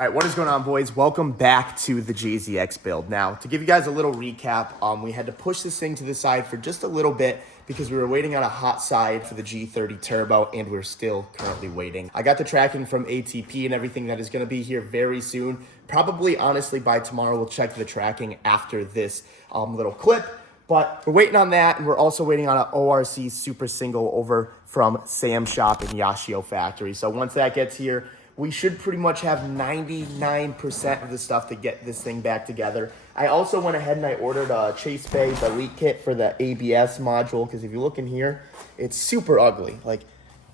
All right, what is going on, boys? Welcome back to the JZX build. Now, to give you guys a little recap, we had to push this thing to the side for just a little bit because we were waiting on a hot side for the G30 Turbo, and we're still currently waiting. I got the tracking from ATP and everything that is going to be here very soon. Probably, honestly, by tomorrow, we'll check the tracking after this little clip. But we're waiting on that, and we're also waiting on an ORC Super Single over from Sam Shop and Yashio Factory. So once that gets here, we should pretty much have 99% of the stuff to get this thing back together. I also went ahead and I ordered a Chase Bay delete kit for the ABS module, because if you look in here, it's super ugly. Like,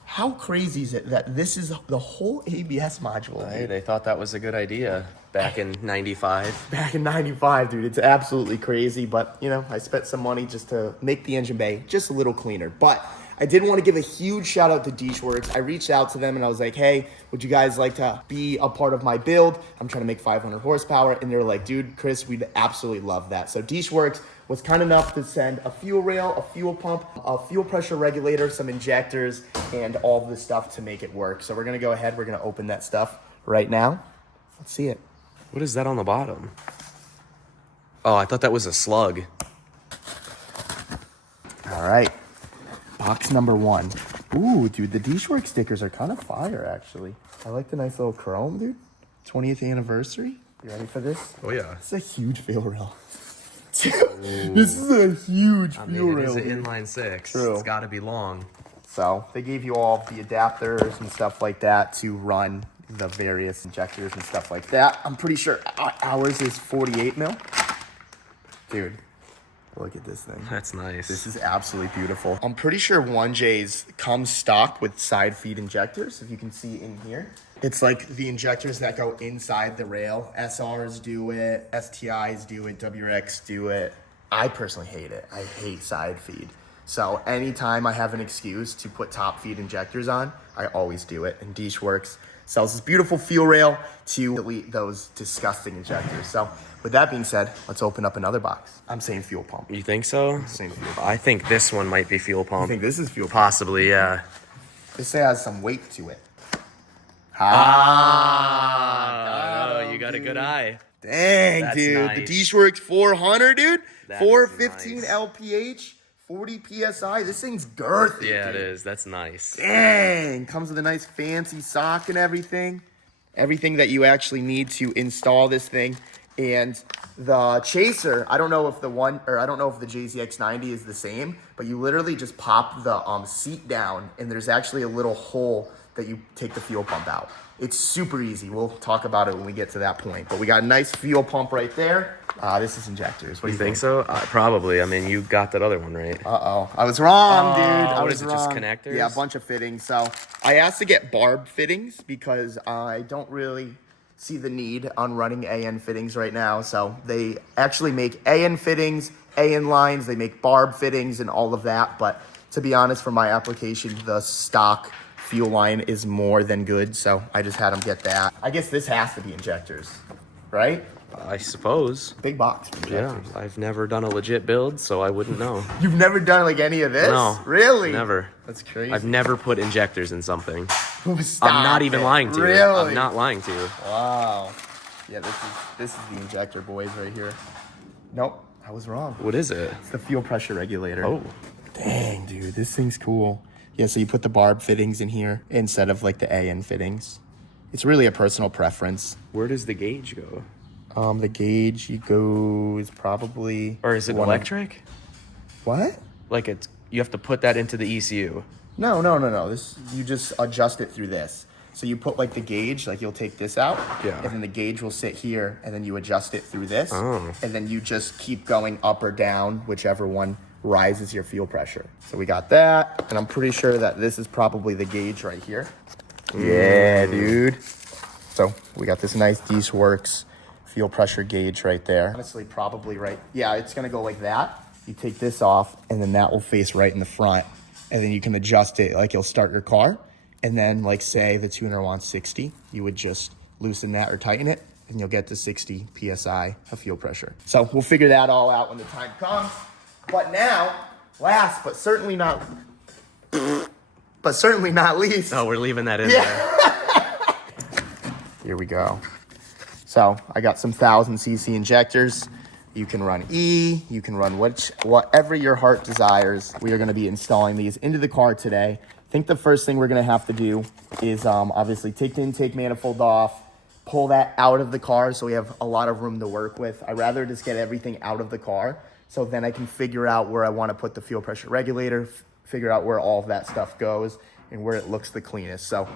how crazy is it that this is the whole ABS module? Hey, they thought that was a good idea back in 95. Back in 95, dude. It's absolutely crazy, but, you know, I spent some money just to make the engine bay just a little cleaner. But I did want to give a huge shout out to Dishworks. I reached out to them and I was like, hey, would you guys like to be a part of my build? I'm trying to make 500 horsepower. And they were like, dude, Chris, we'd absolutely love that. So Dishworks was kind enough to send a fuel rail, a fuel pump, a fuel pressure regulator, some injectors, and all of this stuff to make it work. So we're going to go ahead. We're going to open that stuff right now. Let's see it. What is that on the bottom? Oh, I thought that was a slug. All right. Box number one. Ooh, dude, the Dishworks stickers are kind of fire, actually. I like the nice little chrome, dude. 20th anniversary. You ready for this? Oh, yeah. It's a huge fuel rail. This is a huge fuel rail. It is an inline six. True. It's got to be long. So they gave you all the adapters and stuff like that to run the various injectors and stuff like that. I'm pretty sure ours is 48 mil. Dude. Look at this thing. That's nice. This is absolutely beautiful. I'm pretty sure 1J's comes stock with side feed injectors, if you can see in here. It's like the injectors that go inside the rail. SRs do it, STIs do it, WRX do it. I personally hate it. I hate side feed. So anytime I have an excuse to put top feed injectors on, I always do it. And Dishworks sells this beautiful fuel rail to delete those disgusting injectors. So with that being said, let's open up another box. I'm saying fuel pump. You think so? I'm saying fuel pump. I think this one might be fuel pump. You think this is fuel pump? Possibly, yeah. This has some weight to it. Oh, you got a good eye. Dang, That's dude. nice. The Dishworks 400, dude. That 415 is nice. LPH, 40 PSI. This thing's girthy, Yeah, dude. it is. That's nice. Dang. Comes with a nice fancy sock and everything. Everything that you actually need to install this thing. And the chaser, I don't know if the JZX90 is the same, but you literally just pop the seat down and there's actually a little hole that you take the fuel pump out. It's super easy. We'll talk about it when we get to that point. But we got a nice fuel pump right there. This is injectors. What do You think so? Probably. I mean, you got that other one right. Uh-oh. I was wrong, dude. I what was is it, wrong. just connectors? Yeah, a bunch of fittings. So I asked to get barb fittings because I don't really see the need on running AN fittings right now. So they actually make AN fittings, AN lines. They make barb fittings and all of that. But to be honest, for my application, the stock fuel line is more than good. So I just had them get that. I guess this has to be injectors, right? I suppose. Big box for injectors. Yeah, I've never done a legit build, so I wouldn't know. You've never done like any of this? No. Really? Never. That's crazy. I've never put injectors in something. Stop I'm not even it. lying to you. Really? I'm not lying to you. Wow. Yeah, this is the injector, boys, right here. Nope, I was wrong. What is it? It's the fuel pressure regulator. Oh. Dang, dude, this thing's cool. Yeah, so you put the barb fittings in here instead of like the AN fittings. It's really a personal preference. Where does the gauge go? The gauge goes probably... Or is it electric? What? Like you have to put that into the ECU. No. This, you just adjust it through this. So you put like the gauge, like you'll take this out, Yeah. and then the gauge will sit here, and then you adjust it through this, Oh. and then you just keep going up or down, whichever one rises your fuel pressure. So we got that, and I'm pretty sure that this is probably the gauge right here. Yeah, dude. So we got this nice Dishworks fuel pressure gauge right there. Honestly, probably right. Yeah, it's gonna go like that. You take this off, and then that will face right in the front, and then you can adjust it like you'll start your car. And then, like, say the tuner wants 60, you would just loosen that or tighten it, and you'll get to 60 PSI of fuel pressure. So we'll figure that all out when the time comes. But now, last but certainly not least. Oh, we're leaving that in there. Here we go. So I got some 1000cc injectors. You can run E, you can run whatever your heart desires. We are gonna be installing these into the car today. I think the first thing we're gonna have to do is obviously take the intake manifold off, pull that out of the car so we have a lot of room to work with. I'd rather just get everything out of the car so then I can figure out where I wanna put the fuel pressure regulator, figure out where all of that stuff goes and where it looks the cleanest. So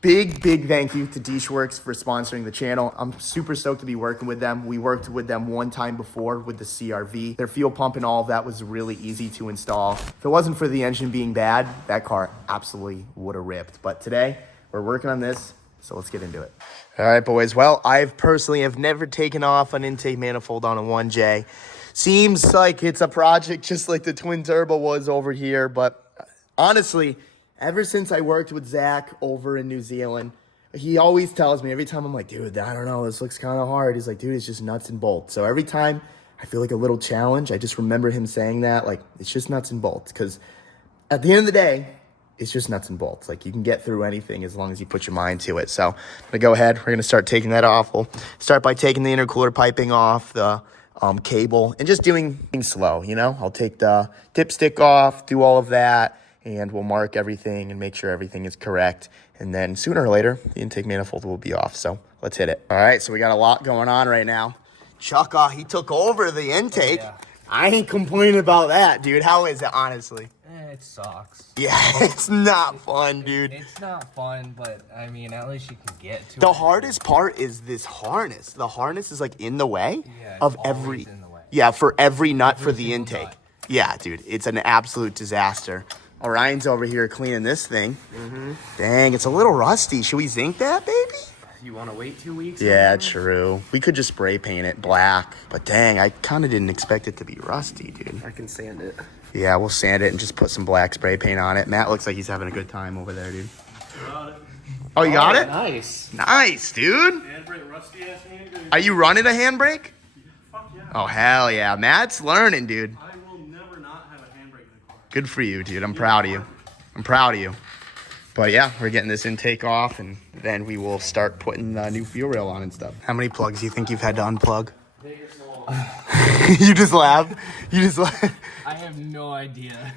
big thank you to Deeshworks for sponsoring the channel. I'm super stoked to be working with them. We worked with them one time before with the CRV. Their fuel pump and all of that was really easy to install. If it wasn't for the engine being bad, that car absolutely would have ripped. But today, we're working on this, so let's get into it. All right, boys. Well, I've personally have never taken off an intake manifold on a 1J. Seems like it's a project just like the twin turbo was over here, but honestly, ever since I worked with Zach over in New Zealand, he always tells me every time I'm like, dude, I don't know, this looks kind of hard. He's like, dude, it's just nuts and bolts. So every time I feel like a little challenge, I just remember him saying that, like, it's just nuts and bolts. Because at the end of the day, it's just nuts and bolts. Like, you can get through anything as long as you put your mind to it. So I'm going to go ahead. We're going to start taking that off. We'll start by taking the intercooler piping off, the cable, and just doing things slow, you know? I'll take the dipstick off, do all of that, and we'll mark everything and make sure everything is correct. And then sooner or later, the intake manifold will be off. So let's hit it. All right, so we got a lot going on right now. Chuck, he took over the intake. Yeah. I ain't complaining about that, dude. How is it, honestly? It sucks. Yeah, it's not fun, dude. It's not fun, but I mean, at least you can get to it. The hardest part is this harness. The harness is like in the way of every, in the way. Yeah, for every nut for the intake. Nut. Yeah, dude, it's an absolute disaster. Orion's over here cleaning this thing. Dang, it's a little rusty. Should we zinc that, baby? You want to wait 2 weeks? Yeah, true. We could just spray paint it black. But dang, I kind of didn't expect it to be rusty, dude. I can sand it. Yeah, we'll sand it and just put some black spray paint on it. Matt looks like he's having a good time over there, dude. Got it. Oh, you got it? Nice. Nice, dude. Handbrake, rusty ass handbrake. Are you running a handbrake? Fuck yeah. Oh, hell yeah. Matt's learning, dude. I will never not have a handbrake in the car. Good for you, dude. I'm proud of you. I'm proud of you. But yeah, we're getting this intake off, and then we will start putting the new fuel rail on and stuff. How many plugs do you think you've had to unplug? You just laugh? You just laugh? I have no idea.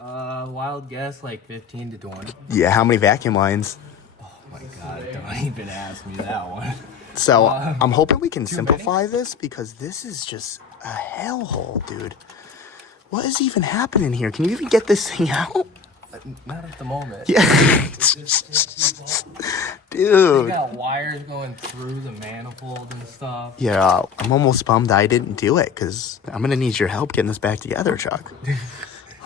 Wild guess, like 15 to 20. Yeah, how many vacuum lines? Oh my god, don't even ask me that one. So I'm hoping we can simplify this because this is just a hellhole, dude. What is even happening here? Can you even get this thing out? Not at the moment. Yeah. Dude. We got wires going through the manifold and stuff. Yeah, I'm almost bummed I didn't do it because I'm going to need your help getting this back together, Chuck.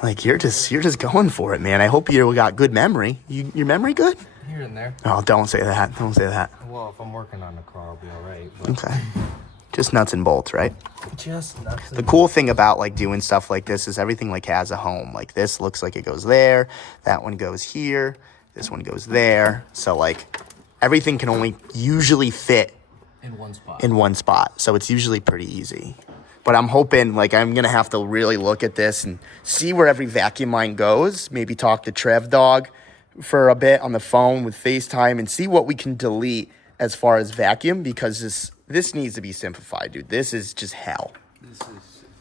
Like, you're just going for it, man. I hope you got good memory. Your memory good? Here and there. Oh, don't say that. Don't say that. Well, if I'm working on the car, I'll be all right. But Okay. Just nuts and bolts, right? just nuts. The cool thing about like doing stuff like this is everything like has a home. Like this looks like it goes there. That one goes here. This one goes there. So like everything can only usually fit in one spot. in one spot. So it's usually pretty easy. But I'm hoping, like, I'm going to have to really look at this and see where every vacuum line goes. Maybe talk to Trev Dog for a bit on the phone with FaceTime and see what we can delete as far as vacuum, because this needs to be simplified, dude. This is just hell.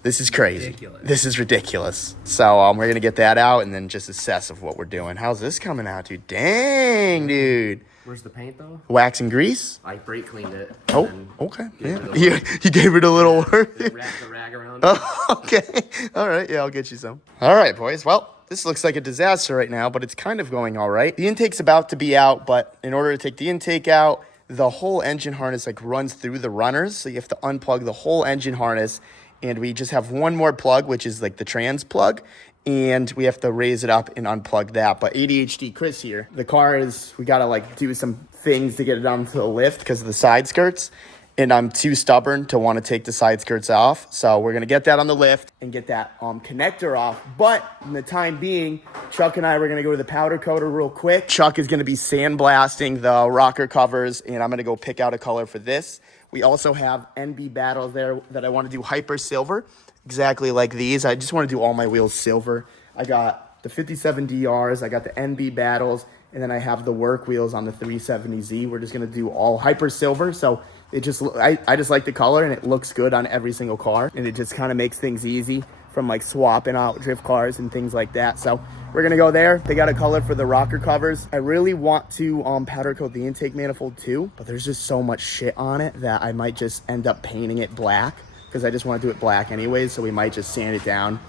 This is crazy. Ridiculous. This is ridiculous. So we're going to get that out and then just assess of what we're doing. How's this coming out, dude? Dang, dude. Where's the paint though? Wax and grease? I brake cleaned it. Oh, and okay. gave Yeah. it a You gave it a little work. wrapped the rag around it. Oh, okay. All right. Yeah, I'll get you some. All right, boys. Well, this looks like a disaster right now, but it's kind of going all right. The intake's about to be out, but in order to take the intake out, the whole engine harness like runs through the runners. So you have to unplug the whole engine harness, and we just have one more plug, which is like the trans plug, and we have to raise it up and unplug that. But ADHD Chris here, the car is, we got to like do some things to get it onto the lift because of the side skirts. And I'm too stubborn to want to take the side skirts off. So we're going to get that on the lift and get that connector off. But in the time being, Chuck and I were going to go to the powder coater real quick. Chuck is going to be sandblasting the rocker covers, and I'm going to go pick out a color for this. We also have NB battles there that I want to do hyper silver, exactly like these. I just want to do all my wheels silver. I got the 57 DRs, I got the NB battles, and then I have the work wheels on the 370Z. We're just going to do all hyper silver. So It just, I just like the color, and it looks good on every single car, and it just kind of makes things easy from like swapping out drift cars and things like that. So we're gonna go there. They got a color for the rocker covers. I really want to powder coat the intake manifold too, but there's just so much shit on it that I might just end up painting it black, because I just want to do it black anyways. So we might just sand it down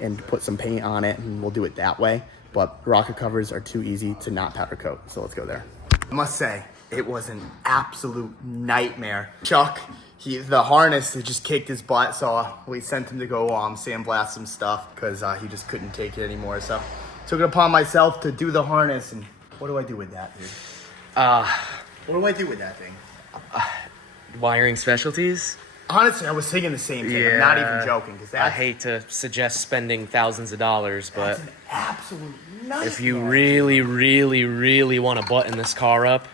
and put some paint on it, and we'll do it that way. But rocker covers are too easy to not powder coat, so let's go there. I must say, it was an absolute nightmare. Chuck, the harness just kicked his butt, so we sent him to go sandblast some stuff, because he just couldn't take it anymore. So took it upon myself to do the harness, and what do I do with that, dude? What do I do with that thing? Wiring specialties? Honestly, I was thinking the same thing. I'm not even joking, because I hate to suggest spending thousands of dollars, but that's an absolute nightmare. if you really, really, really want to button this car up,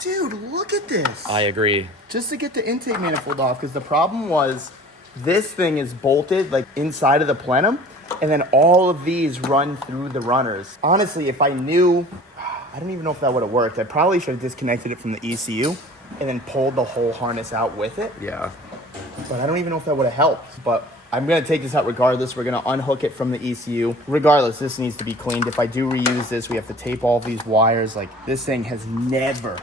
dude, look at this. I agree. Just to get the intake manifold off, because the problem was this thing is bolted like inside of the plenum, and then all of these run through the runners. Honestly, if I knew, I don't even know if that would have worked. I probably should have disconnected it from the ECU and then pulled the whole harness out with it. Yeah. But I don't even know if that would have helped. But I'm going to take this out regardless. We're going to unhook it from the ECU. Regardless, this needs to be cleaned. If I do reuse this, we have to tape all of these wires. Like, this thing has never,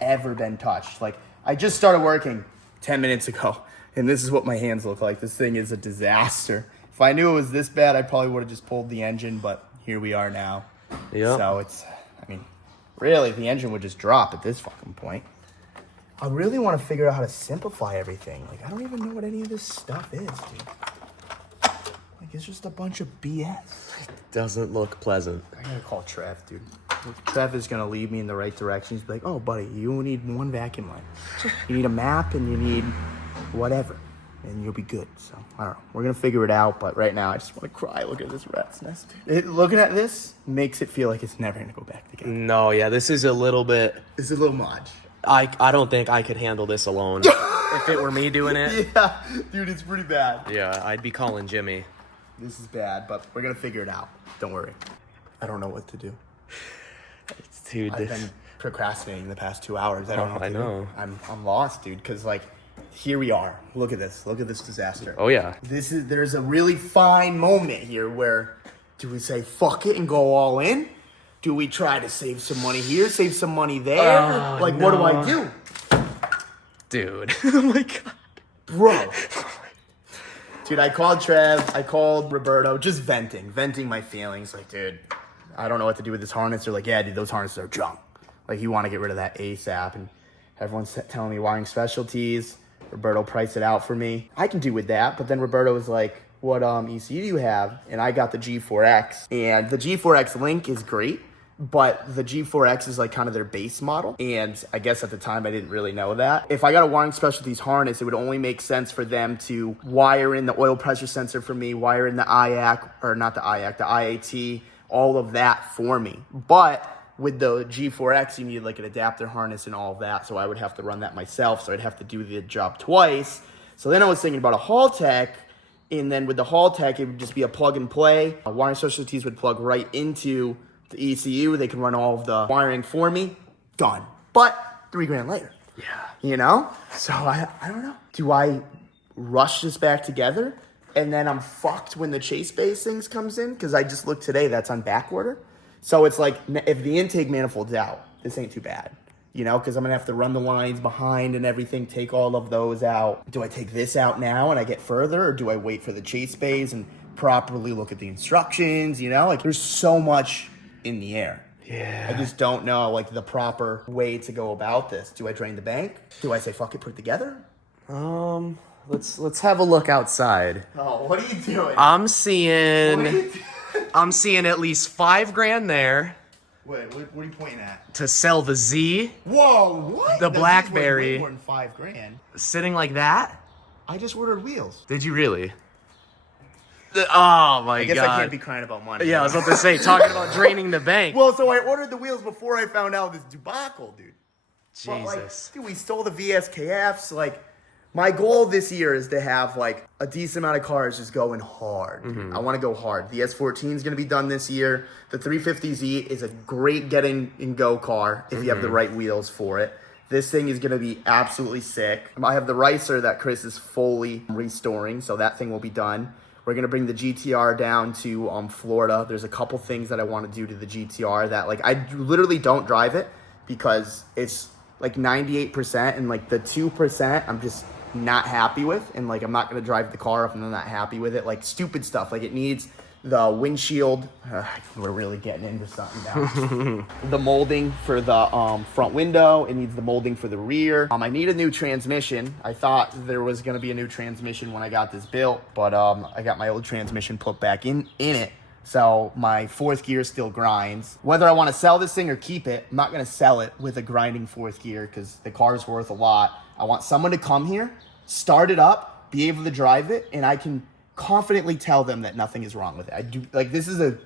ever been touched. Like, I just started working 10 minutes ago, and this is what my hands look like. This thing is a disaster. If I knew it was this bad, I probably would have just pulled the engine, but here we are now. Yeah. So it's, I mean, really, the engine would just drop at this fucking point. I really want to figure out how to simplify everything. Like, I don't even know what any of this stuff is, dude. Like, it's just a bunch of BS. Doesn't look pleasant. I gotta call Trev, dude. Trev is gonna lead me in the right direction. He's like, oh, buddy, you need one vacuum line. You need a map, and you need whatever, and you'll be good. So, I don't know. We're gonna figure it out, but right now, I just want to cry. Look at this rat's nest. Looking at this makes it feel like it's never gonna go back together. No, yeah, this is a little bit... It's a little much. I don't think I could handle this alone. If it were me doing it, Yeah, dude, it's pretty bad. yeah, I'd be calling Jimmy. This is bad, but we're gonna figure it out. Don't worry. I don't know what to do. Dude, I've been procrastinating the past 2 hours. I don't know. What I to know. do. I'm lost, dude. Because like, here we are. Look at this. Look at this disaster. Oh, yeah. There's a really fine moment here where, do we say fuck it and go all in? Do we try to save some money here, save some money there? Oh, like, no. what do I do, Dude. Oh, my God. bro? Dude, I called Trev. I called Roberto. Just venting my feelings. Like, dude, I don't know what to do with this harness. They're like, yeah, dude, those harnesses are junk. Like, you want to get rid of that ASAP. And everyone's telling me wiring specialties. Roberto priced it out for me. I can do with that. But then Roberto was like, what ECU do you have? And I got the G4X. And the G4X Link is great, but the G4X is like kind of their base model. And I guess at the time I didn't really know that. If I got a wiring specialties harness, it would only make sense for them to wire in the oil pressure sensor for me, wire in the IAC, or not the IAC, the IAT, all of that for me. But with the G4X, you need like an adapter harness and all of that. So I would have to run that myself. So I'd have to do the job twice. So then I was thinking about a Haltech. And then with the Haltech, it would just be a plug and play. Wiring specialties would plug right into the ECU. They can run all of the wiring for me. Done. But $3,000 later. Yeah. You know? So I don't know. Do I rush this back together? And then I'm fucked when the chase base things comes in? Because I just looked today, that's on back order. So it's like, if the intake manifold's out, this ain't too bad. You know, because I'm going to have to run the lines behind and everything, take all of those out. Do I take this out now and I get further, or do I wait for the chase bays and properly look at the instructions? You know, like, there's so much in the air. Yeah. I just don't know, like, the proper way to go about this. Do I drain the bank? Do I say, fuck it, put it together? Let's have a look outside. Oh, what are you doing? I'm What are seeing you doing? at least $5,000 there Wait, what are you pointing at? to sell the Z Whoa, what? The That's BlackBerry. way more than $5,000. sitting like that. I just ordered wheels. Did you really? Oh my I guess God. I can't be crying about money. Yeah, I was about to say, talking about draining the bank. Well, so I ordered the wheels before I found out this debacle, dude. But, like, Jesus. dude, we stole the VSKFs. Like, my goal this year is to have, like, a decent amount of cars just going hard. I want to go hard. The S14 is going to be done this year. The 350Z is a great get-in-and-go car if you have the right wheels for it. This thing is gonna be absolutely sick. I have the ricer that Chris is fully restoring, so that thing will be done. We're gonna bring the GTR down to Florida. There's a couple things that I want to do to the GTR that like I literally don't drive it because it's like 98% and like the 2% I'm just not happy with, and like I'm not gonna drive the car if I'm not happy with it. Like stupid stuff, like it needs the windshield. We're really getting into something now. The molding for the front window. It needs the molding for the rear. I need a new transmission. I thought there was gonna be a new transmission when I got this built, but I got my old transmission put back in it. So my fourth gear still grinds. Whether I want to sell this thing or keep it, I'm not gonna sell it with a grinding fourth gear because the car's worth a lot. I want someone to come here, start it up, be able to drive it, and I can confidently tell them that nothing is wrong with it. I do, like, this is a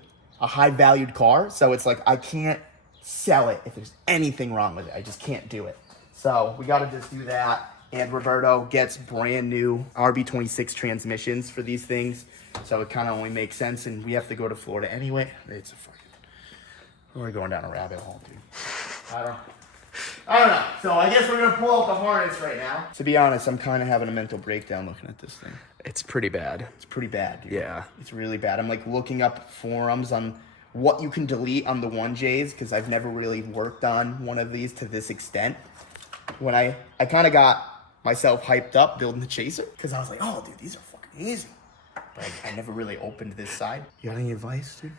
high valued car, so it's like I can't sell it if there's anything wrong with it. I just can't do it. So we got to just do that. And Roberto gets brand new RB26 transmissions for these things, so it kind of only makes sense. And we have to go to Florida anyway. It's a fucking, we're going down a rabbit hole, dude. I don't know. So I guess we're gonna pull out the harness right now. To be honest, I'm kind of having a mental breakdown looking at this thing. It's pretty bad. It's pretty bad, dude. Yeah. It's really bad. I'm like looking up forums on what you can delete on the 1Js because I've never really worked on one of these to this extent. When I kind of got myself hyped up building the Chaser because I was like, oh, dude, these are fucking easy. But I never really opened this side. You got any advice, dude?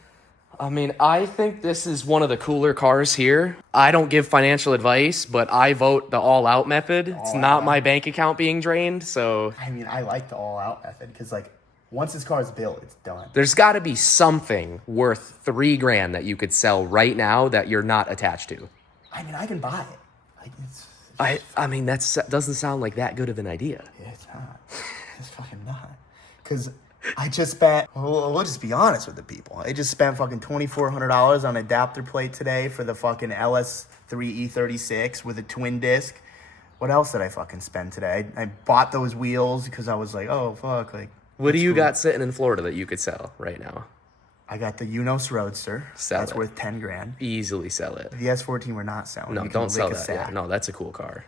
I mean, I think this is one of the cooler cars here. I don't give financial advice, but I vote the all-out method. It's not my bank account being drained, so... I mean, I like the all-out method because, like, once this car is built, it's done. There's got to be something worth $3,000 that you could sell right now that you're not attached to. I mean, I can buy it. Like, it's I mean, that doesn't sound like that good of an idea. yeah, it's not. It's fucking not. Because I just spent, we'll just be honest with the people. I just spent fucking $2,400 on adapter plate today for the fucking LS3 E36 with a twin disc. What else did I fucking spend today? I bought those wheels because I was like, oh, fuck. Like, What do you got sitting in Florida that you could sell right now? I got the Unos Roadster. Sell That's it. worth $10,000. Easily sell it. The S14 we're not selling. No, We can don't sell lick a that. Yeah, sack. no, that's a cool car.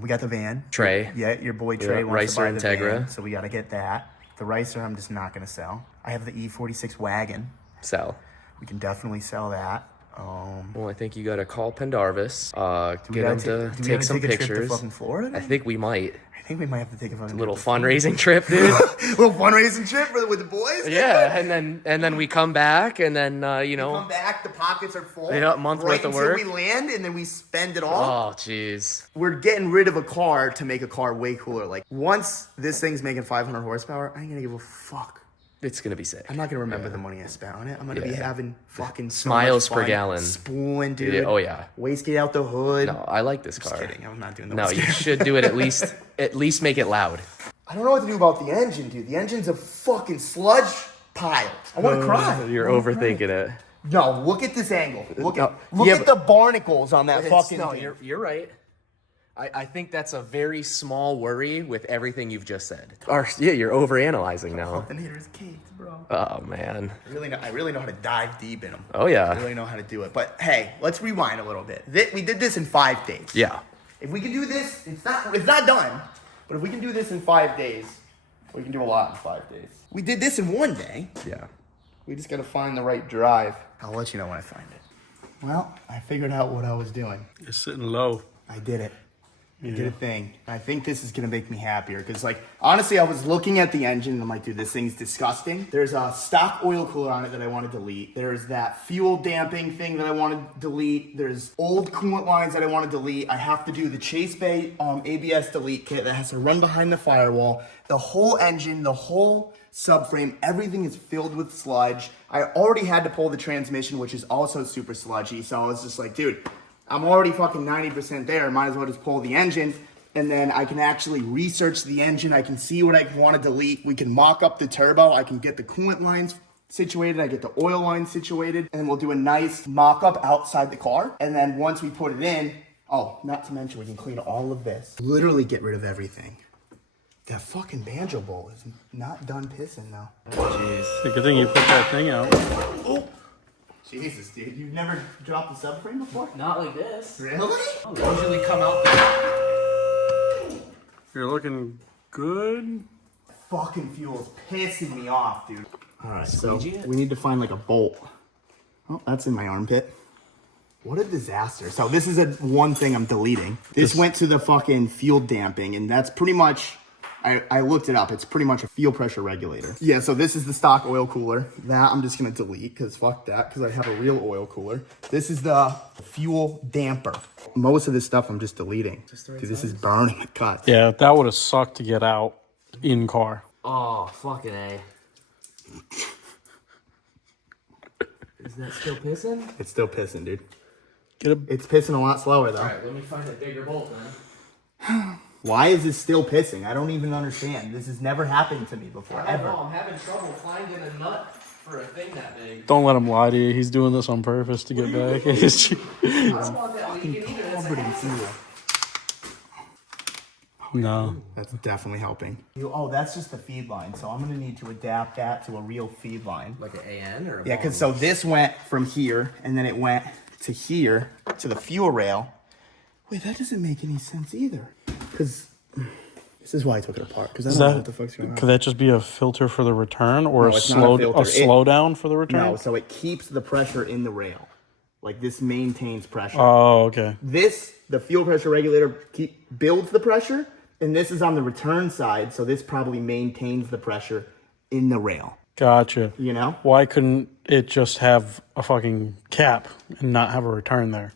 We got the van. Trey. Yeah, your boy Trey Yeah, wants to buy Ricer the Integra. van, so we got to get that. The Ricer I'm just not going to sell. I have the E46 wagon. Sell. We can definitely sell that. Well, I think you got to call Pendarvis, We get gotta him to do we take gotta some take a trip to pictures. fucking Florida, I man? think we might. I think we might have to take a fucking Little trip to fundraising trip, dude. little fundraising trip with the boys. Yeah, and then we come back, and then Come back, the pockets are full. Yeah, a month right worth of until work. we land, and then we spend it all. Oh, jeez. We're getting rid of a car to make a car way cooler. Like, once this thing's making 500 horsepower, I ain't gonna give a fuck. It's gonna be sick. I'm not gonna remember the money I spent on it. I'm gonna be Yeah. having fucking so Smiles much per fun. gallon. Spooling, dude. Yeah, oh, yeah. Wastegate out the hood. No, I like this Just car. kidding. I'm not doing the No, you wastegate. should do it at least make it loud. I don't know what to do about the engine, dude. The engine's a fucking sludge pile. I want to cry. You're I wanna overthinking cry. it. No, look at this angle. Look No, at yeah, the barnacles on that fucking No, thing. you're right. I think that's a very small worry with everything you've just said. Yeah, you're overanalyzing now. Fucking haters cakes, bro. Oh, man. I really know how to dive deep in them. Oh, I yeah. really know how to do it. But hey, let's rewind a little bit. We did this in 5 days. Yeah. If we can do this, it's not done. But if we can do this in 5 days, we can do a lot in 5 days. We did this in 1 day. Yeah. We just gotta find the right drive. I'll let you know when I find it. Well, I figured out what I was doing. You're sitting low. I did it. I did a thing. I think this is gonna make me happier because, like, honestly, I was looking at the engine and I'm like, dude, this thing's disgusting. There's a stock oil cooler on it that I want to delete. There's that fuel damping thing that I want to delete. There's old coolant lines that I want to delete. I have to do the Chase Bay ABS delete kit that has to run behind the firewall. The whole engine, the whole subframe, everything is filled with sludge. I already had to pull the transmission, which is also super sludgy. So I was just like, dude, I'm already fucking 90% there. Might as well just pull the engine. And then I can actually research the engine. I can see what I want to delete. We can mock up the turbo. I can get the coolant lines situated. I get the oil lines situated. And then we'll do a nice mock up outside the car. And then once we put it in, oh, not to mention we can clean all of this. Literally get rid of everything. That fucking banjo bowl is not done pissing now. Jeez. It's a good thing you put that thing out. Oh, Jesus, dude, you've never dropped a subframe before? Not like this. Really? Usually come out there. You're looking good. Fucking fuel's pissing me off, dude. All right, so Squeegee it? we need to find like a bolt. Oh, that's in my armpit. What a disaster. So this is one thing I'm deleting. This went to the fucking fuel damping, and that's pretty much, I looked it up. It's pretty much a fuel pressure regulator. Yeah, so this is the stock oil cooler. That I'm just gonna delete, because fuck that, because I have a real oil cooler. This is the fuel damper. Most of this stuff I'm just deleting. Dude, this is burning the cuts. Yeah, that would have sucked to get out in car. Oh, fucking A. Is that still pissing? It's still pissing, dude. Get a It's pissing a lot slower, though. Alright, let me find a bigger bolt then. Why is this still pissing? I don't even understand. This has never happened to me before, I don't ever. know, I'm having trouble finding a nut for a thing that big. Don't let him lie to you. He's doing this on purpose to get back. I don't want that leaking either. That's a Covered in hazard. fuel. No. That's definitely helping. Oh, that's just the feed line. So I'm gonna need to adapt that to a real feed line. Like an AN or a Yeah, because so this went from here, and then it went to here, to the fuel rail. Wait, that doesn't make any sense either. Because this is why I took it apart, because I don't know what the fuck's going on. Could that just be a filter for the return, or No, a it's not a filter. slowdown for the return? No, so it keeps the pressure in the rail. Like this maintains pressure. Oh, okay. This, the fuel pressure regulator, builds the pressure, and this is on the return side, so this probably maintains the pressure in the rail. Gotcha. You know? Why couldn't it just have a fucking cap and not have a return there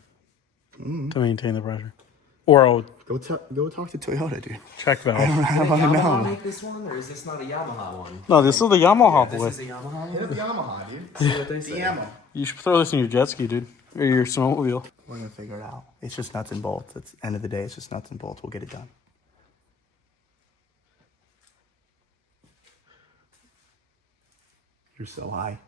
to maintain the pressure? Or a Go talk to Toyota, dude. check valve? I Did don't Yamaha know. make this one, or is this not a Yamaha one? No, this is the Yamaha boy. This is a Yamaha Hit one? up Yamaha, dude. See what they say. Yamaha. You should throw this in your jet ski, dude. Or your snowmobile. We're gonna figure it out. It's just nuts and bolts. At the end of the day, it's just nuts and bolts. We'll get it done. You're so high.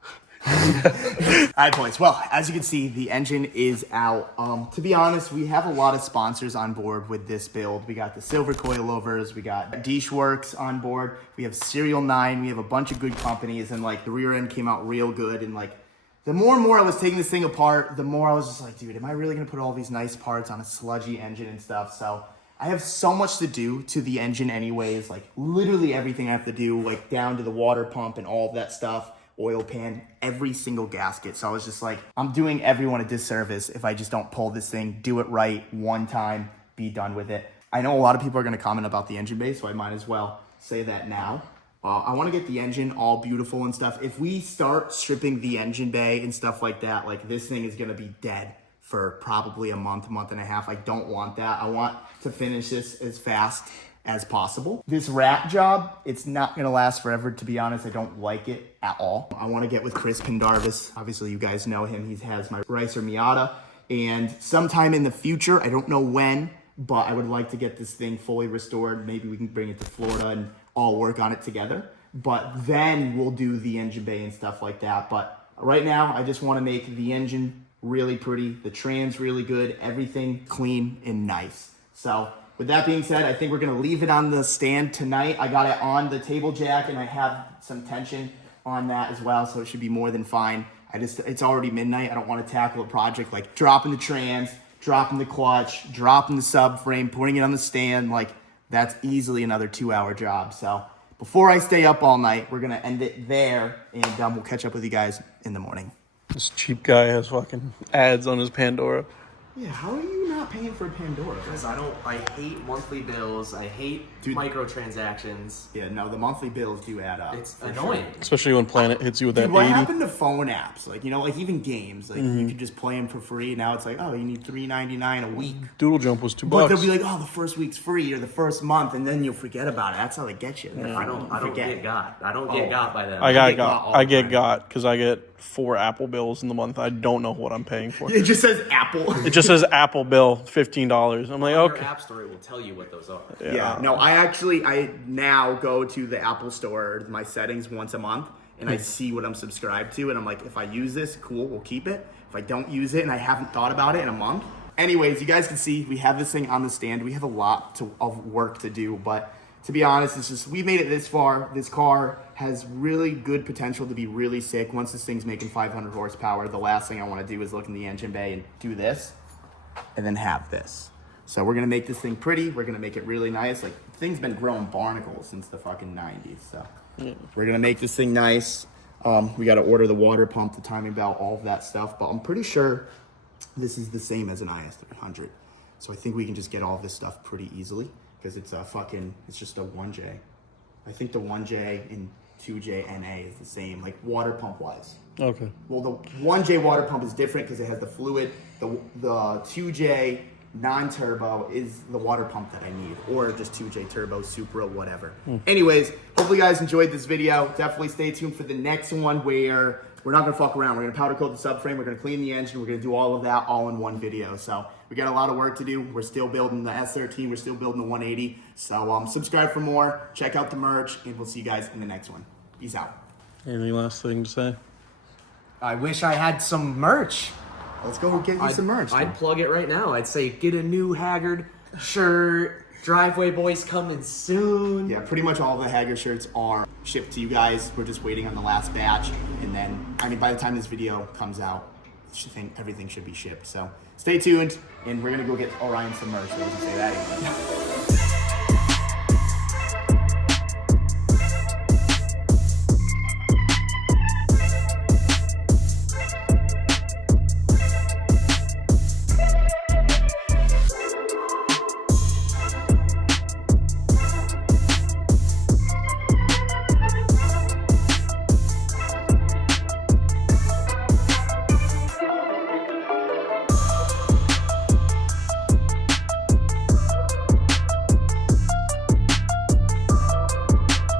All right, boys. Well, as you can see, the engine is out. To be honest, we have a lot of sponsors on board with this build. We got the Silver Coilovers, we got Dishworks on board, we have Serial 9, we have a bunch of good companies, and like the rear end came out real good. And like the more and more I was taking this thing apart, the more I was just like, dude, am I really gonna put all these nice parts on a sludgy engine and stuff? So I have so much to do to the engine anyways, like literally everything I have to do, like down to the water pump and all of that stuff. Oil pan, every single gasket. So I was just like, I'm doing everyone a disservice if I just don't pull this thing, do it right one time, be done with it. I know a lot of people are gonna comment about the engine bay, so I might as well say that now. I wanna get the engine all beautiful and stuff. If we start stripping the engine bay and stuff like that, like this thing is gonna be dead for probably a month and a half. I don't want that. I want to finish this as fast as possible. This wrap job, it's not gonna last forever, to be honest. I don't like it at all. I wanna get with Chris Pendarvis. Obviously you guys know him. He has my Ricer Miata. And sometime in the future, I don't know when, but I would like to get this thing fully restored. Maybe we can bring it to Florida and all work on it together. But then we'll do the engine bay and stuff like that. But right now, I just wanna make the engine really pretty, the trans really good, everything clean and nice. So with that being said, I think we're gonna leave it on the stand tonight. I got it on the table jack and I have some tension on that as well, so it should be more than fine. It's already midnight. I don't wanna tackle a project like dropping the trans, dropping the clutch, dropping the subframe, putting it on the stand. Like that's easily another 2-hour job. So before I stay up all night, we're gonna end it there and we'll catch up with you guys in the morning. This cheap guy has fucking ads on his Pandora. Yeah, how are you not paying for a Pandora? Because I hate monthly bills. I hate microtransactions. Yeah, no, the monthly bills do add up. It's for annoying. Especially when Planet hits you with that Dude, what 80. happened to phone apps? Like, you know, like even games, like you could just play them for free. Now it's like, oh, you need $3.99 a week. Doodle Jump was $2. But they'll be like, oh, the first week's free or the first month, and then you'll forget about it. That's how they get you. I don't get got. I don't get got by them. I get get got all got because I get 4 Apple bills in the month. I don't know what I'm paying for. It just says Apple. It just says Apple bill, $15. I'm like, Your okay. app store will tell you what those are. Yeah. No, I now go to the Apple store, my settings once a month, and I see what I'm subscribed to, and I'm like, if I use this, cool, we'll keep it. If I don't use it and I haven't thought about it in a month. Anyways, you guys can see we have this thing on the stand. We have a lot of work to do, but to be honest, it's just we made it this far. This car has really good potential to be really sick. Once this thing's making 500 horsepower, the last thing I want to do is look in the engine bay and do this and then have this. So we're going to make this thing pretty. We're going to make it really nice. Like, the thing's been growing barnacles since the fucking 90s. So we're going to make this thing nice. We got to order the water pump, the timing belt, all of that stuff. But I'm pretty sure this is the same as an IS300. So I think we can just get all of this stuff pretty easily because it's just a 1J. I think the 1J and 2J NA is the same, like water pump wise. Okay. Well, the 1J water pump is different because it has the fluid. The 2J non-turbo is the water pump that I need, or just 2J turbo, Supra, whatever. Anyways, hopefully you guys enjoyed this video. Definitely stay tuned for the next one where we're not gonna fuck around. We're gonna powder coat the subframe, we're gonna clean the engine, we're gonna do all of that all in one video. So we got a lot of work to do. We're still building the S13, we're still building the 180. So subscribe for more, check out the merch, and we'll see you guys in the next one. Peace out. Any last thing to say? I wish I had some merch. Let's go get you some merch. I'd plug it right now. I'd say get a new Haggard shirt. Driveway Boys coming soon. Yeah, pretty much all of the Haggard shirts are shipped to you guys. We're just waiting on the last batch. And then, I mean, by the time this video comes out, I think everything should be shipped. So stay tuned, and we're going to go get Orion some merch. So we can say that again.